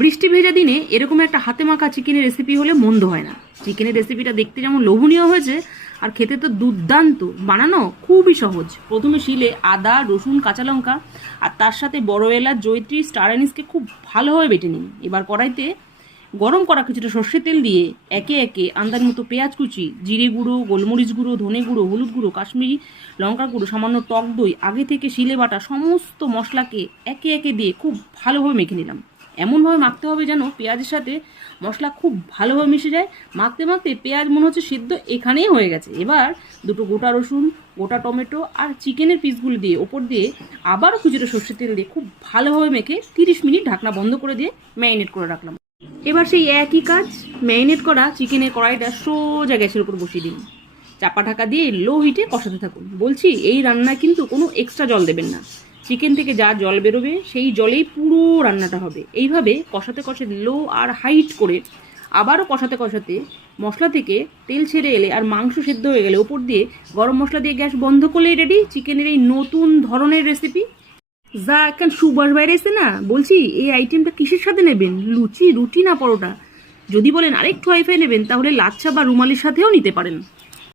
বৃষ্টি ভেজা দিনে এরকম একটা হাতে মাখা চিকেনের রেসিপি হলে মন্দ হয় না। চিকেনের রেসিপিটা দেখতে যেমন লোভনীয় হয়েছে আর খেতে তো দুর্দান্ত, বানানো খুবই সহজ। প্রথমে শিলে আদা, রসুন, কাঁচা লঙ্কা আর তার সাথে বড় এলাচ, জয়িত্রী, স্টার অ্যানিসকে খুব ভালোভাবে বেটে নিন। এবার কড়াইতে গরম করা কিছুটা সর্ষের তেল দিয়ে একে একে আন্দাজ মতো পেঁয়াজ কুচি, জিরে গুঁড়ো, গোলমরিচ গুঁড়ো, ধনে গুঁড়ো, হলুদ গুঁড়ো, কাশ্মীরি লঙ্কা গুঁড়ো, সামান্য টক দই, আগে থেকে শিলে বাটা সমস্ত মশলাকে একে একে দিয়ে খুব ভালোভাবে মেখে নিলাম। এমনভাবে মাখতে হবে যেন পেঁয়াজের সাথে মশলা খুব ভালোভাবে মিশে যায়। মাখতে মাখতে পেঁয়াজ মনে হচ্ছে সিদ্ধ এখানেই হয়ে গেছে। এবার দুটো গোটা রসুন, গোটা টমেটো আর চিকেনের পিসগুলো দিয়ে ওপর দিয়ে আবারও কিছুটা সর্ষের তেল দিয়ে খুব ভালোভাবে মেখে 30 মিনিট ঢাকনা বন্ধ করে দিয়ে ম্যারিনেট করে রাখলাম। এবার সেই একই কাজ, ম্যারিনেট করা চিকেনের কড়াইটা সোজা গ্যাসের উপর বসিয়ে দিন। চাপা ঢাকা দিয়ে লো হিটে কষাতে থাকুন। বলছি, এই রান্নায় কিন্তু কোনো এক্সট্রা জল দেবেন না। চিকেন থেকে যা জল বেরোবে সেই জলেই পুরো রান্নাটা হবে। এইভাবে কষাতে কষাতে লো আর হাইট করে আবারও কষাতে কষাতে মশলা থেকে তেল ছেড়ে এলে আর মাংস সেদ্ধ হয়ে গেলে ওপর দিয়ে গরম মশলা দিয়ে গ্যাস বন্ধ করলেই রেডি চিকেনের এই নতুন ধরনের রেসিপি। যা এখন সুবাস বাইরেছে না। বলছি, এই আইটেমটা কিসের সাথে নেবেন? লুচি, রুটি না পরোটা? যদি বলেন আরেকটু হাইফাই নেবেন তাহলে লাচ্ছা বা রুমালির সাথেও নিতে পারেন।